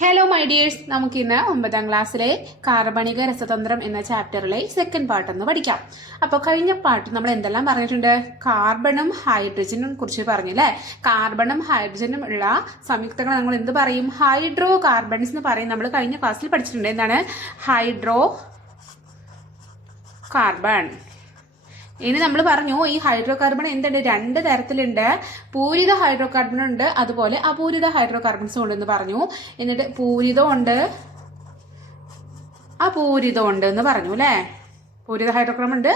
Hello my dears നമുക്കിന്ന് ഒമ്പതാം ക്ലാസ്സിലെ കാർബണിക രസതന്ത്രം എന്ന ചാപ്റ്ററിലെ സെക്കൻഡ് പാർട്ട് ഒന്ന് പഠിക്കാം. അപ്പോൾ കഴിഞ്ഞ പാർട്ട് നമ്മൾ എന്തെല്ലാം പറഞ്ഞിട്ടുണ്ട്? കാർബണും ഹൈഡ്രജനും കുറിച്ച് പറഞ്ഞു അല്ലേ കാർബണും ഹൈഡ്രജനും ഉള്ള സംയുക്തങ്ങൾ നമ്മൾ എന്ത് പറയും? ഹൈഡ്രോ കാർബൺസ് എന്ന് പറയും. നമ്മൾ കഴിഞ്ഞ ക്ലാസ്സിൽ പഠിച്ചിട്ടുണ്ട്. എന്താണ്? ഹൈഡ്രോ കാർബൺ ഇനി നമ്മൾ പറഞ്ഞു ഈ ഹൈഡ്രോ കാർബൺ എന്തുണ്ട്? രണ്ട് തരത്തിലുണ്ട്. പൂരിത ഹൈഡ്രോ കാർബൺ ഉണ്ട് അതുപോലെ അപൂരിത ഹൈഡ്രോ കാർബൺസും ഉണ്ടെന്ന് പറഞ്ഞു. എന്നിട്ട് പൂരിതം ഉണ്ട് ഉണ്ട് എന്ന് പറഞ്ഞു അല്ലേ? പൂരിത ഹൈഡ്രോ കാർബൺ ഉണ്ട്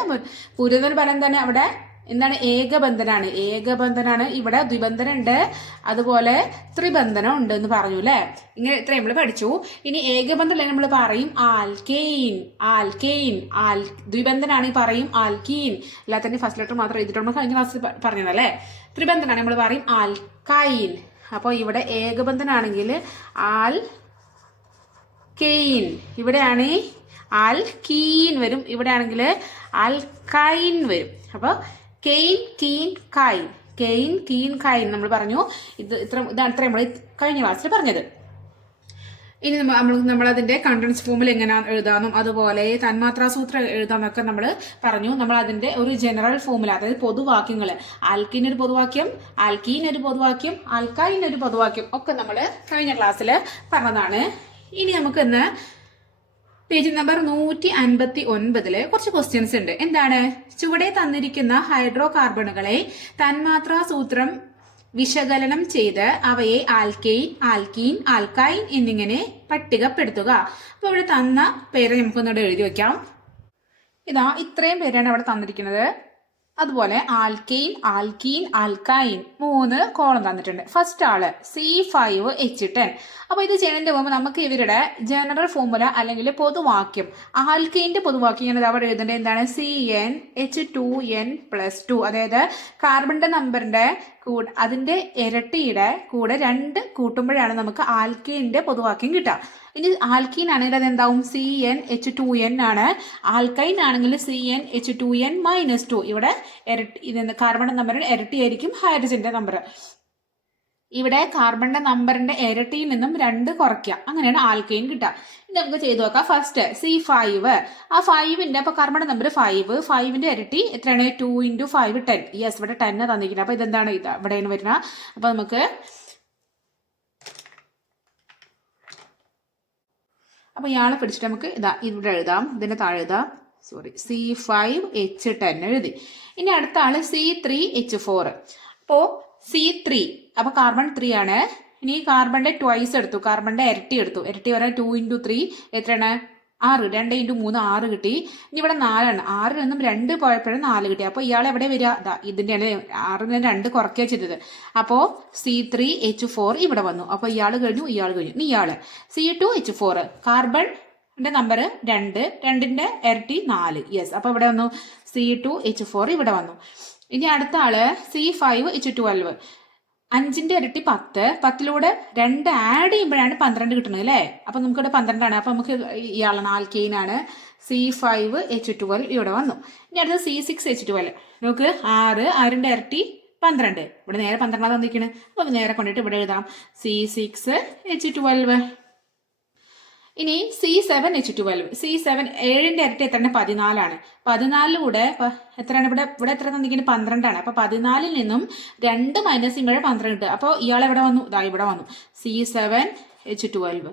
പൂരിതം പറയുന്നത് തന്നെ അവിടെ? എന്താണ് ഏകബന്ധനാണ്. ഏകബന്ധനാണ്. ഇവിടെ ദ്വിബന്ധനം ഉണ്ട് അതുപോലെ ത്രിബന്ധനം ഉണ്ട് എന്ന് പറഞ്ഞു അല്ലേ? ഇങ്ങനെ ഇത്ര നമ്മൾ പഠിച്ചു. ഇനി ഏകബന്ധനല്ലേ നമ്മൾ പറയും? ആൽക്കെയിൻ. ആൽക്കെയിൻ. ആൽ ദ്വിബന്ധനാണ് പറയും. ആൽക്കീൻ. തന്നെ ഫസ്റ്റ് ലെറ്റർ മാത്രം എഴുതിയിട്ട് നമ്മൾ കഴിഞ്ഞ ക്ലാസ്സിൽ പറഞ്ഞതല്ലേ ത്രിബന്ധനാണ് നമ്മൾ പറയും ആൽക്കൈൻ. അപ്പോൾ ഇവിടെ ഏകബന്ധനാണെങ്കിൽ ആൽ കെയിൻ. ഇവിടെയാണ് ആൽക്കീൻ വരും. ഇവിടെയാണെങ്കിൽ ആൽക്കൈൻ വരും. അപ്പോൾ കെയിൻ കീൻ കായ് കെയിൻ കീൻ കായ് നമ്മൾ പറഞ്ഞു. ഇത് ഇത്ര ഇതാണ് ഇത്ര നമ്മൾ കഴിഞ്ഞ ക്ലാസ്സിൽ പറഞ്ഞത്. ഇനി നമ്മൾ നമ്മൾ അതിന്റെ കണ്ടൻസ് ഫോമിൽ എങ്ങനെ എഴുതാമെന്നും അതുപോലെ തന്മാത്രാ സൂത്രം എഴുതാമെന്നൊക്കെ നമ്മൾ പറഞ്ഞു. നമ്മൾ അതിന്റെ ഒരു ജനറൽ ഫോമിൽ അതായത് പൊതുവാക്യങ്ങൾ. ആൽക്കീൻ ഒരു പൊതുവാക്യം ആൽക്കീൻ ഒരു പൊതുവാക്യം ആൽക്കൈൻ ഒരു പൊതുവാക്യം ഒക്കെ നമ്മൾ കഴിഞ്ഞ ക്ലാസ്സിൽ പറഞ്ഞതാണ്. ഇനി നമുക്ക് ഇന്ന് പേജ് നമ്പർ നൂറ്റി അൻപത്തി ഒൻപതിൽ കുറച്ച് ക്വസ്റ്റ്യൻസ് ഉണ്ട്. എന്താണ്? ചുവടെ തന്നിരിക്കുന്ന ഹൈഡ്രോ കാർബണുകളെ തന്മാത്രാ സൂത്രം വിശകലനം ചെയ്ത് അവയെ ആൽക്കെയിൻ ആൽക്കീൻ ആൽക്കൈൻ എന്നിങ്ങനെ പട്ടികപ്പെടുത്തുക. അപ്പോൾ ഇവിടെ തന്ന പേര് നമുക്കൊന്നുകൂടെ എഴുതി വെക്കാം. ഇതാ ഇത്രയും പേരാണ് അവിടെ തന്നിരിക്കുന്നത്. അതുപോലെ ആൽക്കെയിൻ ആൽക്കീൻ ആൽക്കൈൻ മൂന്ന് കോളം തന്നിട്ടുണ്ട്. ഫസ്റ്റ് ആൾ സി ഫൈവ് എച്ച് ടെൻ അപ്പോൾ ഇത് ചെയ്യണതിന്റെ മുമ്പ് നമുക്ക് ഇവരുടെ ജനറൽ ഫോമുല അല്ലെങ്കിൽ പൊതുവാക്യം ആൽക്കെയിന്റെ പൊതുവാക്യം ഞാൻ അവിടെ എഴുതേണ്ടത് എന്താണ്? C N H two N plus two അതായത് കാർബണിന്റെ നമ്പറിന്റെ കൂടെ അതിന്റെ ഇരട്ടിയുടെ കൂടെ രണ്ട് കൂട്ടുമ്പോഴാണ് നമുക്ക് ആൽക്കെയിന്റെ പൊതുവാക്യം കിട്ടുക. ഇനി ആൽക്കീൻ ആണെങ്കിൽ അത് എന്താവും C N H two N ആണ് ആൽക്കൈൻ ആണെങ്കിൽ C N H two N minus two ഇവിടെ ഇരട്ടി ഇത് കാർബണിന്റെ നമ്പറിന് ഇരട്ടിയായിരിക്കും ഹൈഡ്രജന്റെ നമ്പർ ഇവിടെ കാർബണിന്റെ നമ്പറിന്റെ ഇരട്ടിയിൽ നിന്നും രണ്ട് കുറയ്ക്കുക അങ്ങനെയാണ് ആൽക്കൈൻ കിട്ടുക. ഇനി നമുക്ക് ചെയ്തു നോക്കാം. ഫസ്റ്റ് സി ഫൈവ് ആ ഫൈവിന്റെ അപ്പൊ കാർബണിന്റെ നമ്പർ ഫൈവ് ഫൈവിന്റെ ഇരട്ടി എത്രയാണ്? Two into five ten yes ഇവിടെ ടെന്നെ തന്നിരിക്കുന്നത് അപ്പൊ ഇതെന്താണ്? ഇത് ഇവിടെയാണ് വരുന്നത്. അപ്പൊ നമുക്ക് അപ്പൊ ഇയാളെ പിടിച്ചിട്ട് നമുക്ക് ഇതാ ഇവിടെ എഴുതാം ഇതിന്റെ താഴെ എഴുതാം. Sorry C five H ten എഴുതി. ഇനി അടുത്ത ആൾ സി ത്രീ എച്ച് ഫോർ അപ്പോ സി ത്രീ അപ്പൊ കാർബൺ ത്രീ ആണ്. ഇനി കാർബണിന്റെ ട്വൈസ് എടുത്തു കാർബണിന്റെ ഇരട്ടി എടുത്തു. ഇരട്ടി പറഞ്ഞാൽ ടു ഇന്റു ത്രീ എത്രയാണ്? ആറ് രണ്ട് ഇന്റു മൂന്ന് ആറ് കിട്ടി. ഇനി ഇവിടെ നാലാണ് ആറിൽ നിന്നും രണ്ട് പോയപ്പോഴും നാല് കിട്ടി അപ്പോൾ ഇയാൾ എവിടെ വരിക? ദാ ഇതിന്റെയാണ് ആറിൽ നിന്ന് രണ്ട് കുറയ്ക്കുക ചെയ്തത്. അപ്പോൾ സി ത്രീ എച്ച് ഫോർ ഇവിടെ വന്നു. അപ്പോൾ ഇയാൾ കഴിഞ്ഞു ഇയാൾ കഴിഞ്ഞു. ഇനി ഇയാൾ. C two H four. Carbon number രണ്ട് രണ്ടിന്റെ ഇരട്ടി നാല്. യെസ് അപ്പോൾ ഇവിടെ വന്നു. സി ടു എച്ച് ഫോർ ഇവിടെ വന്നു. ഇനി അടുത്ത ആൾ സി ഫൈവ് എച്ച് ട്വൽവ്. അഞ്ചിന്റെ ഇരട്ടി പത്ത്. പത്തിലൂടെ രണ്ട് ആഡ് ചെയ്യുമ്പോഴാണ് പന്ത്രണ്ട് കിട്ടുന്നത് അല്ലേ? അപ്പൊ നമുക്ക് ഇവിടെ പന്ത്രണ്ടാണ്. അപ്പൊ നമുക്ക് ഇയാളാണ് ആൽക്കെയിനാണ് സി ഫൈവ് എച്ച് ട്വൽവ് ഇവിടെ വന്നു. ഇനി അടുത്തത് സി സിക്സ് എച്ച് ട്വൽവ് നമുക്ക് ആറ് ആറിന്റെ ഇരട്ടി പന്ത്രണ്ട്. ഇവിടെ നേരെ പന്ത്രണ്ടാണ് തന്നിരിക്കുന്നത് അപ്പൊ നേരെ കൊണ്ടിട്ട് ഇവിടെ എഴുതാം. സി സിക്സ് എച്ച് ട്വൽവ് ഇനി C seven H twelve C seven ഏഴിന്റെ ഇരട്ടി എത്ര പതിനാലാണ്. പതിനാലിലൂടെ എത്രയാണ്? ഇവിടെ ഇവിടെ എത്ര തന്നിരിക്കുന്നത് പന്ത്രണ്ടാണ്. അപ്പൊ പതിനാലിൽ നിന്നും രണ്ട് മൈനസ് ഇവിടെ പന്ത്രണ്ട് കിട്ടുക അപ്പോൾ ഇയാൾ എവിടെ വന്നു? ഇതാ ഇവിടെ വന്നു. സി സെവൻ എച്ച് ട്വൽവ്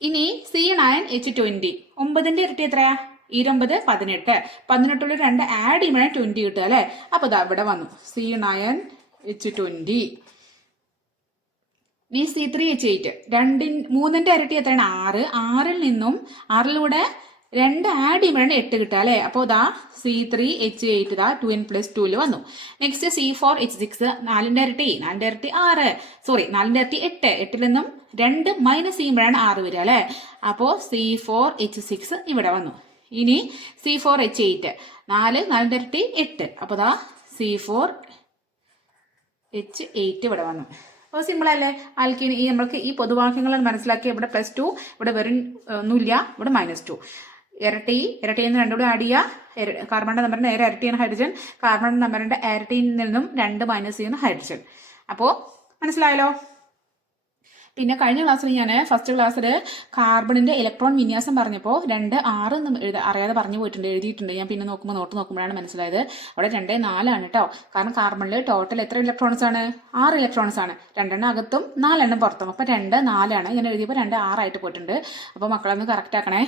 ഇനി സി നയൻ എച്ച് ട്വന്റി ഒമ്പതിന്റെ ഇരട്ടി എത്രയാ? ഇരുപത് പതിനെട്ട്. പതിനെട്ടുള്ള രണ്ട് ആഡ് ചെയ്യുമ്പോഴാണ് ട്വന്റി കിട്ടുക അല്ലേ? അപ്പൊ ഇതാ ഇവിടെ വന്നു. C nine H twenty B C three H eight രണ്ടിൻ മൂന്നിന്റെ ഇരട്ടി എത്രയാണ്? ആറ്. ആറിൽ നിന്നും ആറിലൂടെ രണ്ട് ആഡ് ചെയ്യുമ്പോഴാണ് എട്ട് കിട്ടുക അല്ലേ? അപ്പോൾ ഇതാ സി ത്രീ എച്ച് എയ്റ്റ് ഇതാ ടു എൻ പ്ലസ് ടുവിൽ വന്നു. Next C four H six നാലിന്റെ ഇരട്ടി. നാലിന്റെ ഇരട്ടി ആറ്. സോറി നാലിന്റെ ഇരട്ടി എട്ട്. എട്ടിൽ നിന്നും രണ്ട് മൈനസ് ചെയ്യുമ്പോഴാണ് ആറ് വരിക അല്ലേ? അപ്പോൾ സി ഫോർ എച്ച് സിക്സ് ഇവിടെ വന്നു. ഇനി സി ഫോർ എച്ച് എയ്റ്റ് നാല് നാലിന്റെ ഇരട്ടി എട്ട്. അപ്പോൾ ഇതാ സി ഫോർ എച്ച് എയ്റ്റ് ഇവിടെ വന്നു. അപ്പോൾ സിമ്പിൾ അല്ലേ? ആൽക്കീൻ ഈ നമ്മൾക്ക് ഈ പൊതുവാക്യങ്ങൾ മനസ്സിലാക്കി ഇവിടെ പ്ലസ് ടു ഇവിടെ വെറും ഒന്നുമില്ല ഇവിടെ മൈനസ് ടു ഇരട്ടി ഇരട്ടിയിൽ നിന്ന് രണ്ടുകൂടെ ആഡ് ചെയ്യുക കാർബണിന്റെ നമ്പറിന്റെ നേരെ ഇരട്ടിയാണ് ഹൈഡ്രജൻ കാർബണിന്റെ നമ്പറിന്റെ ഇരട്ടിയിൽ നിന്നും രണ്ട് മൈനസ് ചെയ്യുന്ന ഹൈഡ്രജൻ അപ്പോൾ മനസ്സിലായല്ലോ? പിന്നെ കഴിഞ്ഞ ക്ലാസ്സിൽ ഞാൻ ഫസ്റ്റ് ക്ലാസ്സിൽ കാർബണിന്റെ ഇലക്ട്രോൺ വിന്യാസം പറഞ്ഞപ്പോൾ രണ്ട് ആറ് എന്ന് എഴുത അറിയാതെ പറഞ്ഞു പോയിട്ടുണ്ട് എഴുതിയിട്ടുണ്ട്. ഞാൻ പിന്നെ നോക്കുമ്പോൾ നോട്ട് നോക്കുമ്പോഴാണ് മനസ്സിലായത്. അവിടെ രണ്ട് നാലാണ് കേട്ടോ കാരണം കാർബണിൽ ടോട്ടൽ എത്ര ഇലക്ട്രോൺസ് ആണ്? ആറ് ഇലക്ട്രോൺസ് ആണ്. രണ്ടെണ്ണം അകത്തും നാലെണ്ണം പുറത്തും. അപ്പോൾ രണ്ട് നാലാണ്. ഇങ്ങനെ എഴുതിയപ്പോൾ രണ്ട് ആറായിട്ട് പോയിട്ടുണ്ട്. അപ്പോൾ മക്കളൊന്ന് കറക്റ്റ് ആക്കണേ.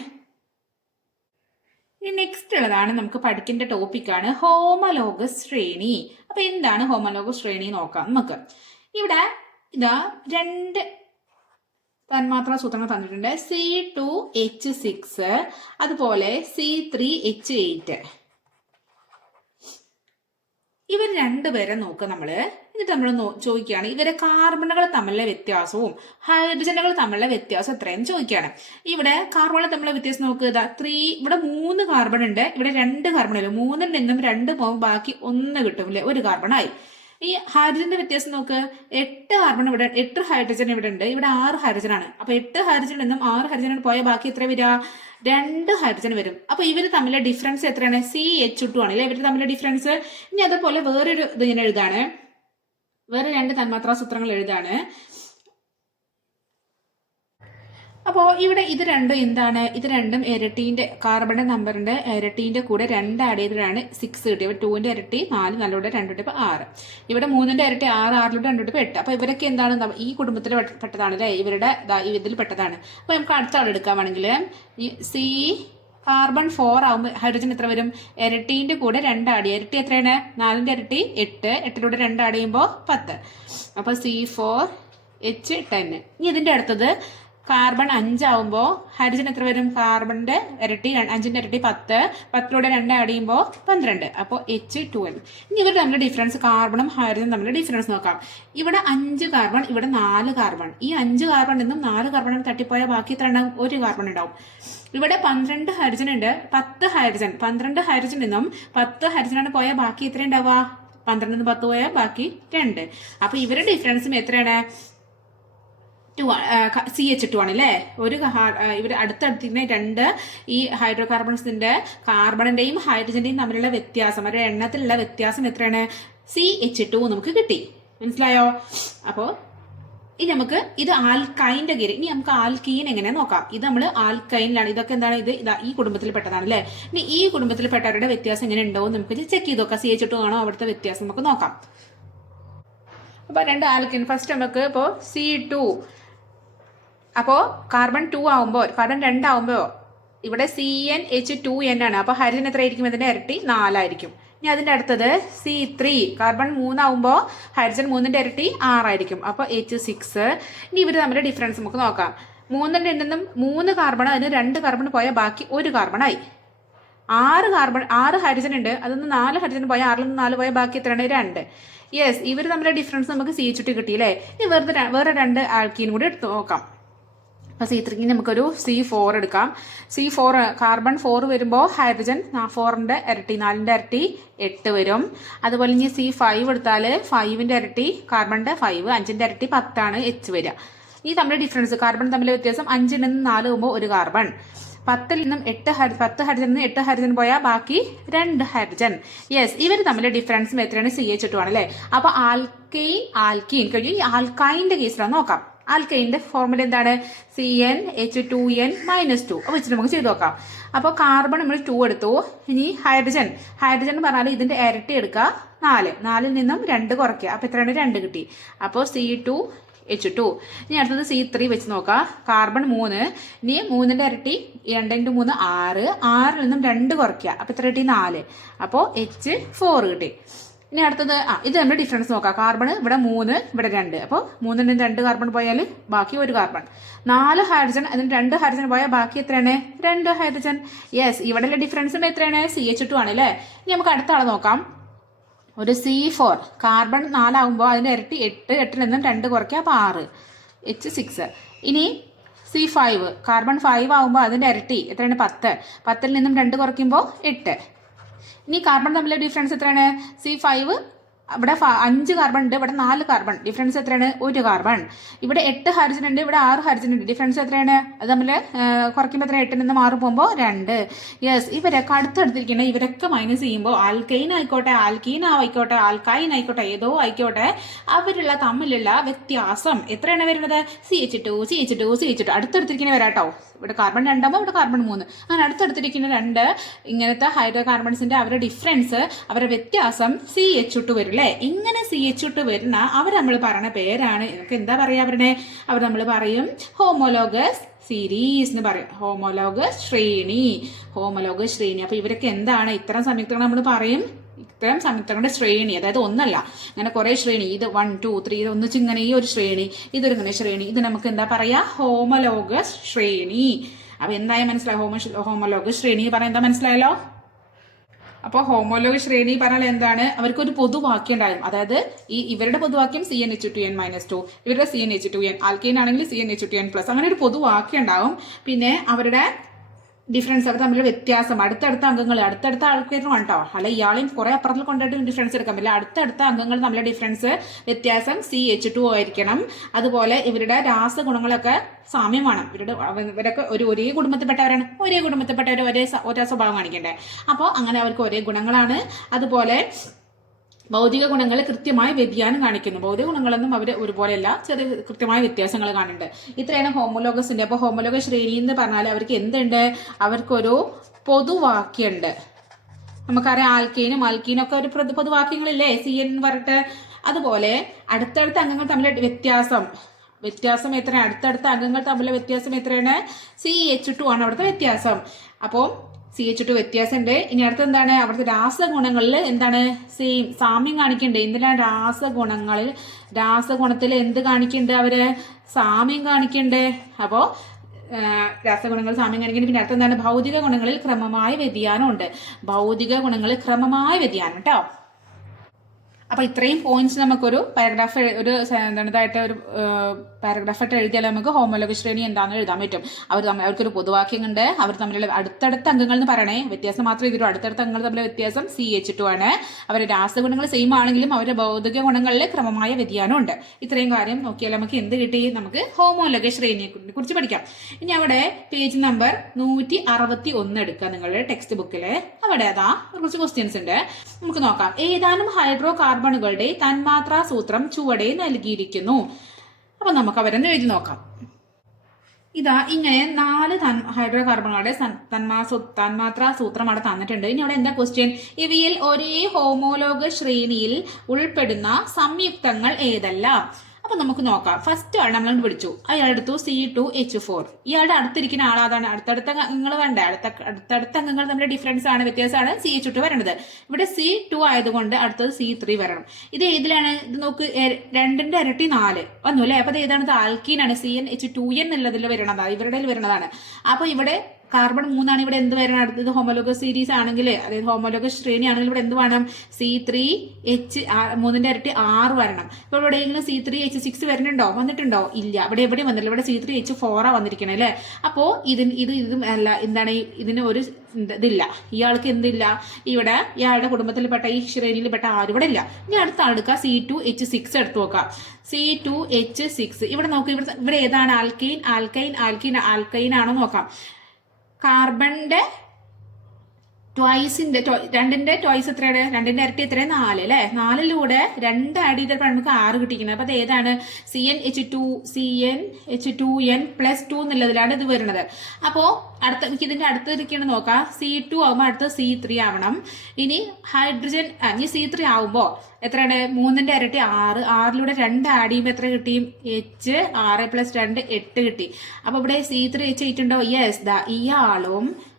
ഇനി നെക്സ്റ്റ് ഉള്ളതാണ് നമുക്ക് പഠിക്കേണ്ട ടോപ്പിക്കാണ് ഹോമലോഗ ശ്രേണി. അപ്പോൾ എന്താണ് ഹോമലോഗ ശ്രേണി നോക്കാം നമുക്ക്. ഇവിടെ ഇതാ രണ്ട് തന്മാത്രാ സൂത്രങ്ങൾ തന്നിട്ടുണ്ട്. സി ടു എച്ച് സിക്സ് അതുപോലെ സി ത്രീ എച്ച് എയ്റ്റ് ഇവർ രണ്ടുപേരെ നോക്കുക നമ്മൾ. എന്നിട്ട് നമ്മൾ ചോദിക്കുകയാണ് ഇവരെ കാർബണുകൾ തമ്മിലുള്ള വ്യത്യാസവും ഹൈഡ്രജനുകൾ തമ്മിലുള്ള വ്യത്യാസം എത്രയെന്ന് ചോദിക്കുകയാണ്. ഇവിടെ കാർബണുകൾ തമ്മിലുള്ള വ്യത്യാസം നോക്കുക ത്രീ ഇവിടെ മൂന്ന് കാർബൺ ഉണ്ട് ഇവിടെ രണ്ട് കാർബൺ ഇല്ല മൂന്നിൽ നിന്നും രണ്ട് പോകും ബാക്കി ഒന്ന് കിട്ടും ഒരു കാർബണായി ഈ ഹൈഡ്രജന്റെ വ്യത്യാസം നോക്ക്. എട്ട് കാർബൺ ഇവിടെ എട്ട് ഹൈഡ്രജൻ ഇവിടെ ഉണ്ട്. ഇവിടെ ആറ് ഹൈഡ്രജൻ ആണ്. അപ്പൊ എട്ട് ഹൈഡ്രജൻ നിന്നും ആറ് ഹൈഡ്രജൻ പോയ ബാക്കി എത്ര വരിക? രണ്ട് ഹൈഡ്രജൻ വരും. അപ്പൊ ഇവർ തമ്മിലെ ഡിഫറൻസ് എത്രയാണ്? സി എച്ച് ടു ആണ്. അല്ലെ? തമ്മിലെ ഡിഫറൻസ് ഇനി അതുപോലെ വേറൊരു ഇത് ഇങ്ങനെ എഴുതാണ്. വേറെ രണ്ട് തന്മാത്രാ സൂത്രങ്ങൾ എഴുതാണ്. അപ്പോൾ ഇവിടെ ഇത് രണ്ടും എന്താണ്? ഇത് രണ്ടും ഇരട്ടീന്റെ കാർബണിന്റെ നമ്പറിന്റെ ഇരട്ടീന്റെ കൂടെ രണ്ട് ആഡ് ചെയ്തിട്ടാണ് സിക്സ് കിട്ടിയത്. ടൂവിന്റെ ഇരട്ടി നാല് നാലിലൂടെ രണ്ട് കിട്ടിയപ്പോൾ ആറ്. ഇവിടെ മൂന്നിന്റെ ഇരട്ടി ആറ് ആറിലൂടെ രണ്ട് കിട്ടിയപ്പോൾ എട്ട്. അപ്പോൾ ഇവരൊക്കെ എന്താണ്? ഈ കുടുംബത്തിൽ പെട്ടതാണ് അല്ലേ? ഇവരുടെ ഇതിൽ പെട്ടതാണ്. അപ്പോൾ നമുക്ക് അടുത്ത ആൾ എടുക്കാമാണെങ്കിൽ സി കാർബൺ ഫോർ ആകുമ്പോൾ ഹൈഡ്രജൻ എത്ര വരും? ഇരട്ടീന്റെ കൂടെ രണ്ട് ആഡ് ഇരട്ടി എത്രയാണ്? നാലിന്റെ ഇരട്ടി എട്ട്. എട്ടിലൂടെ രണ്ട് ആഡ് ചെയ്യുമ്പോൾ പത്ത്. അപ്പോൾ സി ഫോർ എച്ച് ടെൻ ഇനി ഇതിന്റെ അടുത്തത് കാർബൺ അഞ്ചാവുമ്പോൾ ഹൈഡ്രജൻ എത്ര വരും? കാർബണിന്റെ ഇരട്ടി അഞ്ചിന്റെ ഇരട്ടി പത്ത് പത്തിലൂടെ രണ്ട് ആഡ് ചെയ്യുമ്പോൾ പന്ത്രണ്ട്. അപ്പോൾ എച്ച് ട്വൽവ് ഇനി ഇവർ തമ്മിൽ ഡിഫറൻസ് കാർബണും ഹൈഡ്രജനും തമ്മിൽ ഡിഫറൻസ് നോക്കാം. ഇവിടെ അഞ്ച് കാർബൺ ഇവിടെ നാല് കാർബൺ ഈ അഞ്ച് കാർബൺ നിന്നും നാല് കാർബൺ തട്ടിപ്പോയ ബാക്കി എത്ര എണ്ണം ഒരു കാർബൺ ഉണ്ടാവും. ഇവിടെ പന്ത്രണ്ട് ഹൈഡ്രജൻ ഉണ്ട് പത്ത് ഹൈഡ്രജൻ പന്ത്രണ്ട് ഹൈഡ്രജൻ നിന്നും പത്ത് ഹൈഡ്രജനാണ് പോയാൽ ബാക്കി എത്ര ഉണ്ടാവുക പന്ത്രണ്ടിൽ നിന്ന് പത്ത് പോയാൽ ബാക്കി രണ്ട്. അപ്പൊ ഇവരുടെ ഡിഫറൻസും എത്രയാണ്? ടു സി എച്ച് ടു ആണ് അല്ലേ ഒരു ഇവർ അടുത്തടുത്തിരുന്ന രണ്ട് ഈ ഹൈഡ്രോ കാർബൺസിന്റെ കാർബണിന്റെയും ഹൈഡ്രജന്റെയും തമ്മിലുള്ള വ്യത്യാസം അവരുടെ എണ്ണത്തിലുള്ള വ്യത്യാസം എത്രയാണ്? സി എച്ച് ടു നമുക്ക് കിട്ടി. മനസ്സിലായോ? അപ്പോൾ ഇനി നമുക്ക് ഇത് ആൽക്കൈന്റെ ഗിരി ഇനി നമുക്ക് ആൽക്കീൻ എങ്ങനെ നോക്കാം? ഇത് നമ്മൾ ആൽക്കൈനിലാണ്. ഇതൊക്കെ എന്താണ്? ഇത് ഇതാ ഈ കുടുംബത്തിൽ പെട്ടതാണ് അല്ലേ ഇനി ഈ കുടുംബത്തിൽ പെട്ടവരുടെ വ്യത്യാസം എങ്ങനെ ഉണ്ടോ നമുക്ക് ചെക്ക് ചെയ്ത് നോക്കാം സി എച്ച് ടു ആണോ അവിടുത്തെ വ്യത്യാസം? നമുക്ക് നോക്കാം. അപ്പോൾ രണ്ട് ആൽക്കൈൻ. ഫസ്റ്റ് നമുക്ക് ഇപ്പോൾ സി ടു അപ്പോൾ കാർബൺ ടു ആവുമ്പോൾ കാർബൺ രണ്ടാവുമ്പോൾ ഇവിടെ C N H two N ആണ്. അപ്പോൾ ഹൈഡ്രജൻ എത്ര ആയിരിക്കും ഇതിന്റെ ഇരട്ടി നാലായിരിക്കും. ഇനി അതിന്റെ അടുത്തത് സി ത്രീ കാർബൺ മൂന്നാവുമ്പോൾ ഹൈഡ്രജൻ മൂന്നിന്റെ ഇരട്ടി ആറായിരിക്കും. അപ്പോൾ എച്ച് സിക്സ് ഇനി ഇവർ തമ്മിലെ ഡിഫറൻസ് നമുക്ക് നോക്കാം. മൂന്നിന്റെ നിന്നും മൂന്ന് കാർബൺ അതിന് രണ്ട് കാർബൺ പോയാൽ ബാക്കി ഒരു കാർബണായി ആറ് കാർബൺ ആറ് ഹൈഡ്രജൻ ഉണ്ട്. അതിൽ നാല് ഹൈഡ്രജൻ പോയാൽ ആറിൽ നിന്ന് നാല് പോയാൽ ബാക്കി എത്രയാണ്? രണ്ട്. യെസ് ഇവർ തമ്മിലെ ഡിഫറൻസ് നമുക്ക് സി എച്ച് ടി കിട്ടിയില്ലേ ഇനി വെറുതെ വേറെ രണ്ട് ആൽക്കീനും കൂടി എടുത്ത് നോക്കാം. അപ്പോൾ സി ത്രീക്ക് നമുക്കൊരു സി ഫോർ എടുക്കാം. സി ഫോർ കാർബൺ ഫോർ വരുമ്പോൾ ഹൈഡ്രജൻ ഫോറിന്റെ ഇരട്ടി നാലിന്റെ ഇരട്ടി എട്ട് വരും. അതുപോലെ ഇനി സി ഫൈവ് എടുത്താൽ ഫൈവിന്റെ ഇരട്ടി കാർബണിന്റെ ഫൈവ് അഞ്ചിന്റെ ഇരട്ടി പത്താണ് എച്ച് വരിക. ഈ തമ്മിലെ ഡിഫറൻസ് കാർബൺ തമ്മിലെ വ്യത്യാസം അഞ്ചിൽ നിന്ന് നാല് പോകുമ്പോൾ ഒരു കാർബൺ പത്തിൽ നിന്നും എട്ട് ഹൈഡ് പത്ത് ഹൈഡ്രജൻ നിന്ന് എട്ട് ഹൈഡ്രജൻ പോയാൽ ബാക്കി രണ്ട് ഹൈഡ്രജൻ യെസ് ഇവർ തമ്മിലെ ഡിഫറൻസ് എത്രയാണ്? സി എച്ച് ടു ആണ് അല്ലേ അപ്പോൾ ആൽക്കെയിൻ ആൽക്കീൻ കഴിഞ്ഞു ഈ ആൽക്കൈന്റെ കേസിലാണ് നോക്കാം. ആൽക്കൈന്റെ ഫോർമുല എന്താണ്? C N H two N minus two അപ്പോൾ വെച്ചിട്ട് നമുക്ക് ചെയ്ത് നോക്കാം. അപ്പോൾ കാർബൺ നമ്മൾ ടു എടുത്തു. ഇനി ഹൈഡ്രജൻ ഹൈഡ്രജൻ എന്ന് പറഞ്ഞാൽ ഇതിന്റെ ഇരട്ടി എടുക്കുക. നാല്. നാലിൽ നിന്നും രണ്ട് കുറയ്ക്കുക. അപ്പോൾ എത്രയാണ്? രണ്ട് കിട്ടി. അപ്പോൾ സി ടു എച്ച് ടു ഇനി അടുത്തത് സി ത്രീ വെച്ച് നോക്കാം. കാർബൺ മൂന്ന്. ഇനി മൂന്നിന്റെ ഇരട്ടി രണ്ട് ഇന്റു മൂന്ന് ആറ്. ആറിൽ നിന്നും രണ്ട് കുറയ്ക്കുക. അപ്പോൾ എത്ര കിട്ടി? നാല്. അപ്പോൾ എച്ച് ഫോർ കിട്ടി. ഇനി അടുത്തത് ആ ഇത് നമ്മുടെ ഡിഫറൻസ് നോക്കാം. കാർബൺ ഇവിടെ മൂന്ന് ഇവിടെ രണ്ട്. അപ്പോൾ മൂന്നിന് നിന്ന് രണ്ട് കാർബൺ പോയാൽ ബാക്കി ഒരു കാർബൺ നാല് ഹൈഡ്രജൻ അതിന് രണ്ട് ഹൈഡ്രജൻ പോയാൽ ബാക്കി എത്രയാണ്? രണ്ട് ഹൈഡ്രജൻ യെസ് ഇവിടെയുള്ള ഡിഫറൻസ് എത്രയാണ്? സി എച്ച് ടു ആണ് അല്ലേ ഇനി നമുക്ക് അടുത്ത ആളെ നോക്കാം. ഒരു സി ഫോർ കാർബൺ നാലാകുമ്പോൾ അതിന്റെ ഇരട്ടി എട്ട് എട്ടിൽ നിന്നും രണ്ട് കുറയ്ക്കുക അപ്പോൾ ആറ്. എച്ച് സിക്സ് ഇനി സി ഫൈവ് കാർബൺ ഫൈവ് ആകുമ്പോൾ അതിന്റെ ഇരട്ടി എത്രയാണ്? പത്ത്. പത്തിൽ നിന്നും രണ്ട് കുറയ്ക്കുമ്പോൾ എട്ട്. ഇനി കാർബൺ തമ്മിലെ ഡിഫറൻസ് എത്രയാണ്? സി ഫൈവ് ഇവിടെ അഞ്ച് കാർബൺ ഉണ്ട് ഇവിടെ നാല് കാർബൺ ഡിഫറൻസ് എത്രയാണ്? ഒരു കാർബൺ ഇവിടെ എട്ട് ഹരിജൻ ഉണ്ട് ഇവിടെ ആറ് ഹരിജൻ ഉണ്ട്. ഡിഫറൻസ് എത്രയാണ്? അത് നമ്മൾ കുറയ്ക്കുമ്പോൾ എത്ര? എട്ടിൽ നിന്ന് മാറി പോകുമ്പോൾ രണ്ട്. യെസ് ഇവരൊക്കെ അടുത്തടുത്തിരിക്കുന്നത് ഇവരൊക്കെ മൈനസ് ചെയ്യുമ്പോൾ ആൽക്കൈൻ ആയിക്കോട്ടെ ആൽക്കീൻ ആയിക്കോട്ടെ ആൽക്കൈൻ ആയിക്കോട്ടെ ഏതോ ആയിക്കോട്ടെ അവരുള്ള തമ്മിലുള്ള വ്യത്യാസം എത്രയാണ് വരുന്നത്? C H two C H two C H two അടുത്തടുത്തിരിക്കുന്ന വരാട്ടോ. ഇവിടെ കാർബൺ രണ്ടാകുമ്പോൾ ഇവിടെ കാർബൺ മൂന്ന്. അങ്ങനെ അടുത്തടുത്തിരിക്കുന്ന രണ്ട്. ഇങ്ങനത്തെ ഹൈഡ്രോ കാർബൺസിന്റെ അവരുടെ ഡിഫറൻസ് അവരുടെ വ്യത്യാസം സി എച്ച് ടു വരും അല്ലേ? ഇങ്ങനെ സി എച്ച് ഇട്ട് വരുന്ന അവർ നമ്മൾ പറയുന്ന പേരാണ്. നമുക്ക് എന്താ പറയാ അവരുടെ? അവർ നമ്മൾ പറയും ഹോമോലോഗസ് സീരീസ് എന്ന് പറയും. ഹോമോലോഗസ് ശ്രേണി. ഹോമോലോഗസ് ശ്രേണി. അപ്പൊ ഇവരൊക്കെ എന്താണ്? ഇത്തരം സംയുക്തങ്ങൾ നമ്മൾ പറയും. ഇത്തരം സംയുക്തങ്ങളുടെ ശ്രേണി. അതായത് ഒന്നല്ല. അങ്ങനെ കുറെ ശ്രേണി. ഇത് വൺ ടു ത്രീ ഇത് ഒന്നിച്ച് ഇങ്ങനെ ഈ ഒരു ശ്രേണി ഇതൊരു ഇങ്ങനെ ശ്രേണി. ഇത് നമുക്ക് എന്താ പറയാ? ഹോമലോഗസ് ശ്രേണി. അപ്പൊ എന്തായാലും മനസ്സിലായി? ഹോമ ഹോമലോഗസ് ശ്രേണി പറയാൻ എന്താ മനസ്സിലായല്ലോ? അപ്പോൾ ഹോമോലോഗ് ശ്രേണി പറഞ്ഞാൽ എന്താണ്? അവർക്ക് ഒരു പൊതുവാക്യം ഉണ്ടാകും. അതായത് ഈ ഇവരുടെ പൊതുവാക്യം C N H two N minus two ഇവരുടെ C N H two N alkyne ആണെങ്കിൽ C N H two N plus അങ്ങനെ ഒരു പൊതുവാക്യം ഉണ്ടാവും. പിന്നെ അവരുടെ ഡിഫറൻസ് അവർ തമ്മിലുള്ള വ്യത്യാസം. അടുത്തടുത്ത അംഗങ്ങൾ അടുത്തടുത്ത ആൾക്കാരും ഉണ്ടോ അല്ല ഇയാളെയും കുറെ അപ്പുറത്തിൽ കൊണ്ടുപോയിട്ട് ഡിഫറൻസ് എടുക്കാൻ പറ്റില്ല. അടുത്തടുത്ത അംഗങ്ങൾ തമ്മിലുള്ള ഡിഫറൻസ് വ്യത്യാസം സി എച്ച് ടു ആയിരിക്കണം. അതുപോലെ ഇവരുടെ രാസഗുണങ്ങളൊക്കെ സാമ്യം വേണം ഇവരുടെ ഇവരൊക്കെ ഒരു ഒരേ കുടുംബത്തിൽപ്പെട്ടവരാണ്. ഒരേ കുടുംബത്തിൽപ്പെട്ടവർ ഒരേ ഒരേ സ്വഭാവം കാണിക്കണ്ടേ? അപ്പോൾ അങ്ങനെ അവർക്ക് ഒരേ ഗുണങ്ങളാണ്. അതുപോലെ ഭൗതിക ഗുണങ്ങൾ കൃത്യമായി വ്യതിയാനം കാണിക്കുന്നു. ഭൗതിക ഗുണങ്ങളൊന്നും അവർ ഒരുപോലെയല്ല ചെറിയ കൃത്യമായ വ്യത്യാസങ്ങൾ കാണുന്നുണ്ട്. ഇത്രയാണ് ഹോമോലോഗസിന്റെ. അപ്പോൾ ഹോമോലോഗ ശ്രേണി എന്ന് പറഞ്ഞാൽ അവർക്ക് എന്തുണ്ട്? അവർക്കൊരു പൊതുവാക്യുണ്ട് നമുക്കറിയാം ആൽക്കീനും ആൽക്കീനും ഒക്കെ ഒരു പൊതു- പൊതുവാക്യങ്ങളില്ലേ? സി എൻ പറഞ്ഞിട്ട്. അതുപോലെ അടുത്തടുത്ത അംഗങ്ങൾ തമ്മിൽ വ്യത്യാസം. വ്യത്യാസം എത്രയാണ്? അടുത്തടുത്ത അംഗങ്ങൾ തമ്മിലെ വ്യത്യാസം എത്രയാണ്? സി എച്ച് ടു ആണ് അവിടുത്തെ വ്യത്യാസം. അപ്പോൾ സി എച്ച് ടു വ്യത്യാസമുണ്ട്. ഇനി അടുത്ത എന്താണ്? അവിടുത്തെ രാസഗുണങ്ങളിൽ എന്താണ്? സെയിം സാമ്യം കാണിക്കണ്ടേ? എന്തിനാണ് രാസഗുണങ്ങളിൽ? രാസഗുണത്തിൽ എന്ത് കാണിക്കണ്ടേ അവർ? സാമ്യം കാണിക്കണ്ടേ. അപ്പോൾ രാസഗുണങ്ങൾ സാമ്യം കാണിക്കുന്നത് പിന്നെ അടുത്ത എന്താണ്? ഭൗതിക ഗുണങ്ങളിൽ ക്രമമായ വ്യതിയാനം ഉണ്ട് ഭൗതിക ഗുണങ്ങളിൽ ക്രമമായ വ്യതിയാനം കേട്ടോ അപ്പൊ ഇത്രയും പോയിന്റ്സ് നമുക്കൊരു പാരഗ്രാഫ് ഒരു ഇതായിട്ട് ഒരു പാരഗ്രാഫായിട്ട് എഴുതിയാൽ നമുക്ക് ഹോമോലോഗ ശ്രേണി എന്താണെന്ന് എഴുതാൻ പറ്റും. അവർ തമ്മിൽ അവർക്കൊരു പൊതുവാക്യം ഉണ്ട് അവർ തമ്മിലുള്ള അടുത്തടുത്ത അംഗങ്ങൾ എന്ന് പറയണേ വ്യത്യാസം മാത്രം ഇതിലും അടുത്തടുത്ത അംഗങ്ങൾ തമ്മിലെ വ്യത്യാസം സി എച്ച് ടു ആണ്. അവരുടെ രാസഗുണങ്ങൾ സെയിം ആണെങ്കിലും അവരുടെ ഭൗതിക ഗുണങ്ങളിൽ ക്രമമായ വ്യതിയാനം ഉണ്ട് ഇത്രയും കാര്യം നോക്കിയാൽ നമുക്ക് എന്ത് കിട്ടി? നമുക്ക് ഹോമോലോഗ ശ്രേണിയെ കുറിച്ച് പഠിക്കാം. ഇനി അവിടെ പേജ് നമ്പർ നൂറ്റി അറുപത്തി ഒന്ന് എടുക്കുക നിങ്ങളുടെ ടെക്സ്റ്റ് ബുക്കിൽ അവിടെ അതാ കുറച്ച് ക്വസ്റ്റ്യൻസ് ഉണ്ട്. നമുക്ക് നോക്കാം. ഏതാനും ഹൈഡ്രോ കാർബണുകളുടെ തന്മാത്രാ സൂത്രം ചുവടെ നൽകിയിരിക്കുന്നു. അപ്പൊ നമുക്ക് അവരൊന്ന് എഴുതി നോക്കാം. ഇതാ ഇങ്ങനെ നാല് ഹൈഡ്രോ കാർബണുകളുടെ തന്മാത്രാ സൂത്രം അവിടെ തന്നിട്ടുണ്ട്. ഇനി അവിടെ എന്താ ക്വസ്റ്റ്യൻ ഇവയിൽ ഒരേ ഹോമോലോഗ ശ്രേണിയിൽ ഉൾപ്പെടുന്ന സംയുക്തങ്ങൾ ഏതെല്ലാം? അപ്പൊ നമുക്ക് നോക്കാം. ഫസ്റ്റ് ആൾ നമ്മൾ വിളിച്ചു. അയാൾ എടുത്തു സി ടു എച്ച് ഫോർ ഇയാളുടെ അടുത്തിരിക്കുന്ന ആളാതാണ് അടുത്തടുത്ത അംഗങ്ങൾ വേണ്ട? അടുത്ത അടുത്തടുത്ത അംഗങ്ങൾ തമ്മിൽ ഡിഫറൻസ് ആണ് വ്യത്യാസമാണ് സി എച്ച് ടു വരണത്. ഇവിടെ സി ടു ആയതുകൊണ്ട് അടുത്തത് സി ത്രീ വരണം. ഇത് ഏതിലാണ്? ഇത് നോക്ക് രണ്ടിന്റെ ഇരട്ടി നാല്. വന്നു അല്ലേ? അപ്പൊ ഇത് ഏതാണ്? ആൽക്കീൻ ആണ് C N H two N എന്നുള്ളതിൽ വരണതാണ് ഇവരുടെ വരണതാണ്. അപ്പൊ ഇവിടെ കാർബൺ മൂന്നാണ് ഇവിടെ എന്ത് വരണം? അടുത്തത് ഹോമോലോഗ സീരീസ് ആണെങ്കിൽ അതായത് ഹോമോലോഗ ശ്രേണി ആണെങ്കിൽ ഇവിടെ എന്ത് വേണം? സി ത്രീ എച്ച് മൂന്നിന്റെ ഇരട്ടി ആറ് വരണം. ഇവിടെ എവിടെയെങ്കിലും സി ത്രീ എച്ച് സിക്സ് വരുന്നുണ്ടോ? വന്നിട്ടുണ്ടോ? ഇല്ല. ഇവിടെ എവിടെയും വന്നില്ല ഇവിടെ സി ത്രീ എച്ച് ഫോറാ വന്നിരിക്കണേ അല്ലേ? അപ്പോ ഇതിന് ഇത് ഇതും അല്ല എന്താണ് ഇതിന് ഒരു ഇത് ഇതില്ല. ഇയാൾക്ക് എന്തില്ല? ഇവിടെ ഇയാളുടെ കുടുംബത്തിൽപ്പെട്ട ഈ ശ്രേണിയിൽപ്പെട്ട ആരും ഇവിടെ ഇല്ല. ഇനി അടുത്ത എടുക്കുക സി ടു എച്ച് സിക്സ് എടുത്ത് നോക്കാം. സി ടു എച്ച് സിക്സ് ഇവിടെ നോക്കുക ഇവിടെ ഇവിടെ ഏതാണ്? ആൽക്കൈൻ ആൽക്കൈൻ ആൽക്കൈൻ ആൽക്കൈൻ ആണോ നോക്കാം. കാർബണിന്റെ ട്വൈസിന്റെ ട്വ- രണ്ടിന്റെ ട്വൈസ് എത്രയാണ്? രണ്ടിന്റെ ഇരട്ടി എത്രയാണ്? നാല് അല്ലെ? നാലിലൂടെ രണ്ട് ആഡ് ചെയ്തപ്പോൾ നമുക്ക് ആറ് കിട്ടിക്കുന്നത് അപ്പൊ അത് ഏതാണ്? C N H two C N H two N plus two എന്നുള്ളതിലാണ് ഇത് വരുന്നത്. അപ്പോ അടുത്ത എനിക്ക് ഇതിന്റെ അടുത്തിരിക്കണം നോക്കാം. സി ടു ആകുമ്പോൾ അടുത്ത് സി ത്രീ ആവണം. ഇനി ഹൈഡ്രജൻ ഇനി സി ത്രീ ആവുമ്പോൾ എത്രയാണ്? മൂന്നിന്റെ ഇരട്ടി ആറ്. ആറിലൂടെ രണ്ട് ആഡ് ചെയ്യുമ്പോൾ എത്ര കിട്ടി? എച്ച് ആറ് പ്ലസ് രണ്ട് എട്ട് കിട്ടി. അപ്പൊ ഇവിടെ സി ത്രീ എച്ച് എയ്റ്റ് ഉണ്ടോ? യെസ് ദാ ഇയാളും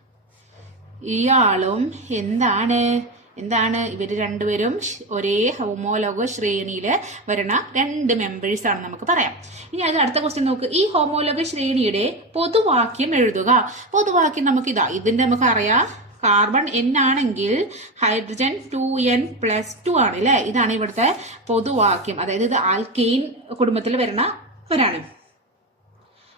ഇയാളും എന്താണ്? എന്താണ്? ഇവർ രണ്ടുപേരും ഒരേ ഹോമോലോഗോ ശ്രേണിയിൽ വരുന്ന രണ്ട് മെമ്പേഴ്സ് ആണ് നമുക്ക് പറയാം. ഇനി അത് അടുത്ത ക്വസ്റ്റ്യൻ നോക്ക്. ഈ ഹോമോലോഗ ശ്രേണിയുടെ പൊതുവാക്യം എഴുതുക. പൊതുവാക്യം നമുക്ക് ഇതാ ഇതിന്റെ നമുക്ക് അറിയാം. കാർബൺ എൻ ആണെങ്കിൽ hydrogen two N plus two ആണ് അല്ലേ? ഇതാണ് ഇവിടുത്തെ പൊതുവാക്യം. അതായത് ഇത് ആൽക്കെയിൻ കുടുംബത്തിൽ വരുന്ന ഒരാണ്.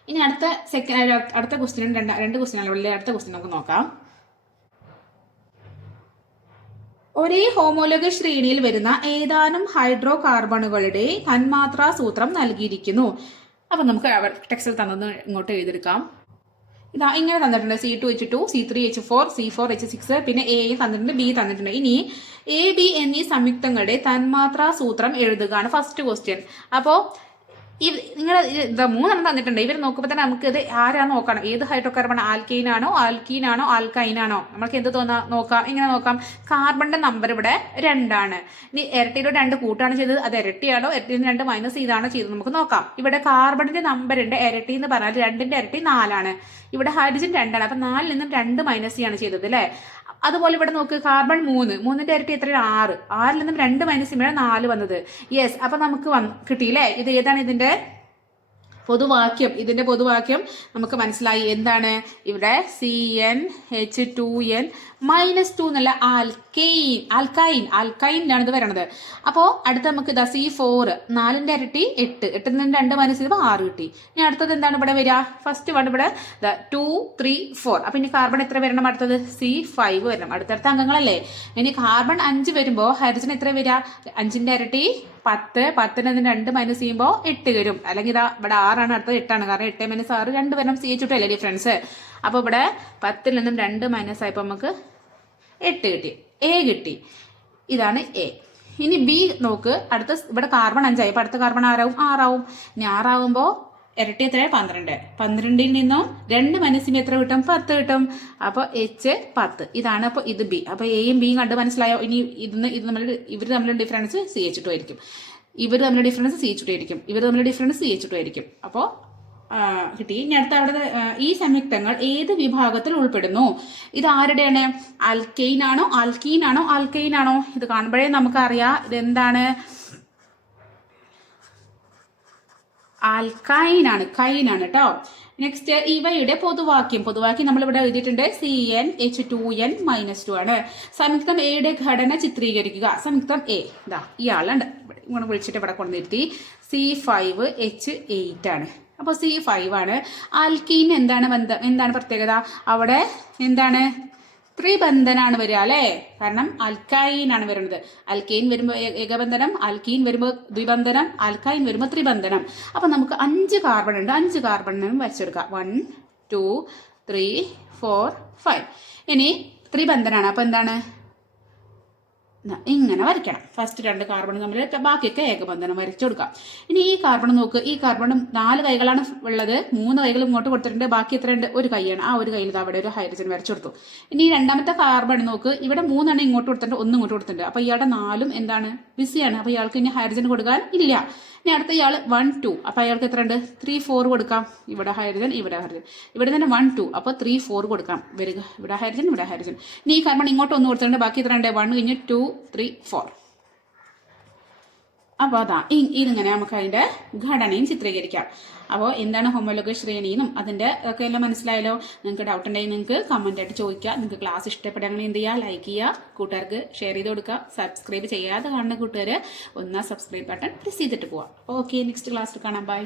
ഇനി അടുത്ത സെക്കൻഡ് അടുത്ത ക്വസ്റ്റ്യൻ രണ്ട് രണ്ട് ക്വസ്റ്റ്യൻ അല്ലേ അടുത്ത ക്വസ്റ്റ്യൻ നമുക്ക് നോക്കാം. ഒരേ ഹോമോലോഗ ശ്രേണിയിൽ വരുന്ന ഏതാനും ഹൈഡ്രോ കാർബണുകളുടെ തന്മാത്രാ സൂത്രം നൽകിയിരിക്കുന്നു. അപ്പൊ നമുക്ക് ടെക്സ്റ്റിൽ തന്നത് ഇങ്ങോട്ട് എഴുതിയെടുക്കാം. ഇതാ ഇങ്ങനെ തന്നിട്ടുണ്ട്. C two H two C three H four C four H six പിന്നെ എ തന്നിട്ടുണ്ട് ബി തന്നിട്ടുണ്ട്. ഇനി എ ബി എന്നീ സംയുക്തങ്ങളുടെ തന്മാത്രാ സൂത്രം എഴുതുകയാണ് ഫസ്റ്റ് ക്വസ്റ്റ്യൻ അപ്പോൾ ഈ നിങ്ങൾ ഇതാ മൂന്നെണ്ണം തന്നിട്ടുണ്ട്. ഇവർ നോക്കുമ്പോൾ തന്നെ നമുക്ക് ഇത് ആരാ നോക്കണം. ഏത് ഹൈഡ്രോ കാർബൺ ആൽക്കൈൻ ആണോ ആൽക്കീൻ ആണോ ആൽക്കൈൻ ആണോ നമുക്ക് എന്ത് തോന്നാ നോക്കാം. ഇങ്ങനെ നോക്കാം. കാർബണിന്റെ നമ്പർ ഇവിടെ രണ്ടാണ്. ഇനി ഇരട്ടിയുടെ രണ്ട് കൂട്ടാണ് ചെയ്തത്. അത് ഇരട്ടിയാണോ? ഇരട്ടിയിൽ രണ്ട് മൈനസ് ചെയ്താണോ ചെയ്തത്? നമുക്ക് നോക്കാം. ഇവിടെ കാർബണിന്റെ ഉണ്ട്. ഇരട്ടി എന്ന് പറഞ്ഞാൽ രണ്ടിന്റെ ഇരട്ടി നാലാണ്. ഇവിടെ ഹൈഡ്രജൻ രണ്ടാണ്. അപ്പൊ നാലിൽ നിന്നും രണ്ട് മൈനസ് ചെയ്യാണ് ചെയ്തത് അല്ലേ അതുപോലെ ഇവിടെ നോക്ക് കാർബൺ മൂന്ന്. മൂന്നിന്റെ ഇരട്ടി എത്രയാണ്? ആറ്. ആറിൽ നിന്നും രണ്ട് മൈനസ് ചെയ്യുമ്പോഴാണ് നാല് വന്നത്. യെസ് അപ്പൊ നമുക്ക് വന്ന് കിട്ടിയില്ലേ ഇത് ഏതാണ് ഇതിന്റെ പൊതുവാക്യം ഇതിന്റെ പൊതുവാക്യം നമുക്ക് മനസ്സിലായി. എന്താണ്? ഇവിടെ C N H two N minus two എന്നല്ല ആൽക്കെയിൻ ആൽക്കൈൻ ആൽക്കൈനിലാണ് ഇത് വരണത്. അപ്പോൾ അടുത്ത നമുക്ക് ഇതാ സി ഫോർ നാലിന്റെ ഇരട്ടി എട്ട്. എട്ടിൽ നിന്ന് രണ്ട് മൈനസ് ചെയ്യുമ്പോൾ ആറ് കിട്ടി. ഇനി അടുത്തത് എന്താണ് ഇവിടെ വരിക? ഫസ്റ്റ് വൺ ഇവിടെ ടു ത്രീ ഫോർ അപ്പൊ ഇനി കാർബൺ എത്ര വരണം അടുത്തത്? സി ഫൈവ് വരണം. അടുത്തടുത്ത അംഗങ്ങളല്ലേ? ഇനി കാർബൺ അഞ്ച് വരുമ്പോൾ ഹൈഡ്രജൻ എത്ര വരിക? അഞ്ചിന്റെ ഇരട്ടി പത്ത് പത്തിന് അതിന് രണ്ട് മൈനസ് ചെയ്യുമ്പോൾ എട്ട് വരും. അല്ലെങ്കിൽ ഇതാ ഇവിടെ ആറാണ് അടുത്തത് എട്ടാണ്. കാരണം എട്ട് മൈനസ് ആറ് രണ്ട് വരണം സി എച്ച് അല്ലേ ഡിഫറൻസ് അപ്പോൾ ഇവിടെ പത്തിൽ നിന്നും രണ്ട് മൈനസ് ആയപ്പോൾ നമുക്ക് എട്ട് കിട്ടി. എ കിട്ടി. ഇതാണ് എ ഇനി ബി നോക്ക്. അടുത്ത ഇവിടെ കാർബൺ അഞ്ചായി. അപ്പോൾ അടുത്ത കാർബൺ ആറാവും ആറാവും. ഇനി ആറാവുമ്പോൾ ഇരട്ടി എത്ര പന്ത്രണ്ട്. പന്ത്രണ്ടിൽ നിന്നും രണ്ട് മനസ്സിന് എത്ര കിട്ടും? പത്ത് കിട്ടും. അപ്പോൾ എച്ച് പത്ത്. ഇതാണ് അപ്പോൾ ഇത് ബി അപ്പോൾ എയും ബിയും കണ്ട് മനസ്സിലായോ? ഇനി ഇതിന് ഇത് നമ്മൾ ഇവർ തമ്മിലുള്ള ഡിഫറൻസ് സി എച്ച് ടു ആയിരിക്കും. ഇവർ തമ്മിലുള്ള ഡിഫറൻസ് സി എച്ച് ടു ആയിരിക്കും. ഇവർ തമ്മിലുള്ള ഡിഫറൻസ് സി എച്ച് ടു ആയിരിക്കും. അപ്പോൾ കിട്ടി. ഇനി അടുത്ത അവിടെ ഈ സംയുക്തങ്ങൾ ഏത് വിഭാഗത്തിൽ ഉൾപ്പെടുന്നു? ഇത് ആരുടെയാണ്? അൽക്കെയിൻ ആണോ? ആൽക്കീൻ ആണോ? ആൽക്കെയിൻ ആണോ? ഇത് കാണുമ്പോഴേ നമുക്കറിയാം. ഇതെന്താണ്? ആൽക്കൈൻ കൈനാണ് കേട്ടോ നെക്സ്റ്റ് ഇവയുടെ പൊതുവാക്യം. പൊതുവാക്യം നമ്മൾ ഇവിടെ എഴുതിയിട്ടുണ്ട്. C N H two N minus two ആണ്. സംയുക്തം എയുടെ ഘടന ചിത്രീകരിക്കുക. സംയുക്തം എ ഇതാ ഇയാളുണ്ട്. ഇങ്ങനെ വിളിച്ചിട്ട് ഇവിടെ കൊണ്ടുനിർത്തി സി ഫൈവ് എച്ച് എയ്റ്റ് ആണ്. അപ്പോൾ സി ഫൈവ് ആണ്. ആൽക്കീൻ എന്താണ് ബന്ധം? എന്താണ് പ്രത്യേകത? അവിടെ എന്താണ്? ത്രിബന്ധനാണ് വരിക അല്ലേ? കാരണം ആണ് വരുന്നത്. അൽക്കൈൻ വരുമ്പോൾ ഏകബന്ധനം അൽക്കീൻ വരുമ്പോൾ ദ്വിബന്ധനം അൽക്കൈൻ വരുമ്പോൾ ത്രിബന്ധനം. അപ്പൊ നമുക്ക് അഞ്ച് കാർബൺ ഉണ്ട്. അഞ്ച് കാർബണും വരച്ചെടുക്കാം. One two three four five ഇനി ത്രിബന്ധനാണ്. അപ്പൊ എന്താണ്? ഇങ്ങനെ വരയ്ക്കണം. ഫസ്റ്റ് രണ്ട് കാർബൺ തമ്മിൽ ബാക്കിയൊക്കെ ഏകബന്ധനം വരച്ചു കൊടുക്കാം. ഇനി ഈ കാർബൺ നോക്ക്. ഈ കാർബണും നാല് കൈകളാണ് ഉള്ളത്. മൂന്ന് കൈകൾ ഇങ്ങോട്ട് കൊടുത്തിട്ടുണ്ട്. ബാക്കി എത്രയുണ്ട് ഒരു കൈയാണ്. ആ ഒരു കയ്യിൽ അവിടെ ഒരു ഹൈഡ്രജൻ വരച്ചു കൊടുത്തു. ഇനി രണ്ടാമത്തെ കാർബൺ നോക്ക്. ഇവിടെ മൂന്നെണ്ണം ഇങ്ങോട്ട് കൊടുത്തിട്ടുണ്ട്. ഒന്ന് ഇങ്ങോട്ട് കൊടുത്തിട്ടുണ്ട്. അപ്പൊ ഇയാളുടെ നാലും എന്താണ്? ബിസിയാണ് അപ്പൊ ഇയാൾക്ക് ഇനി ഹൈഡ്രജൻ കൊടുക്കാൻ ഇല്ല. ഇനി അടുത്ത ഇയാൾ വൺ ടു അപ്പൊ അയാൾക്ക് എത്ര ഉണ്ട്? ത്രീ ഫോർ കൊടുക്കാം. ഇവിടെ ഹൈഡ്രജൻ ഇവിടെ ഹൈഡ്രജൻ ഇവിടെ തന്നെ വൺ ടു അപ്പൊ ത്രീ ഫോർ കൊടുക്കാം. വരിക. ഇവിടെ ഹൈഡ്രജൻ ഇവിടെ ഹൈഡ്രജൻ ഇനി ഈ കാർബൺ ഇങ്ങോട്ട് ഒന്ന് കൊടുത്തിട്ടുണ്ട്. ബാക്കി എത്ര ഉണ്ട്? വൺ കഴിഞ്ഞ് ടു ത്രീ ഫോർ അപ്പോൾ അതാ ഇതിങ്ങനെ നമുക്ക് അതിന്റെ ഘടനയും ചിത്രീകരിക്കാം. അപ്പോൾ എന്താണ് ഹോമോലോഗ ശ്രേണിയെന്നും അതിന്റെ ഒക്കെ എല്ലാം മനസ്സിലായല്ലോ? നിങ്ങൾക്ക് ഡൗട്ട് ഉണ്ടെങ്കിൽ നിങ്ങൾക്ക് കമന്റ് ആയിട്ട് ചോദിക്കുക. നിങ്ങൾക്ക് ക്ലാസ് ഇഷ്ടപ്പെടുകയാണെങ്കിൽ എന്ത് ചെയ്യുക? ലൈക്ക് ചെയ്യുക. കൂട്ടുകാർക്ക് ഷെയർ ചെയ്ത് കൊടുക്കുക. സബ്സ്ക്രൈബ് ചെയ്യാതെ കാണുന്ന കൂട്ടുകാർ ഒന്ന് സബ്സ്ക്രൈബ് ബട്ടൺ പ്രസ് ചെയ്തിട്ട് പോവാം ഓക്കെ നെക്സ്റ്റ് ക്ലാസ്സിൽ കാണാം. ബൈ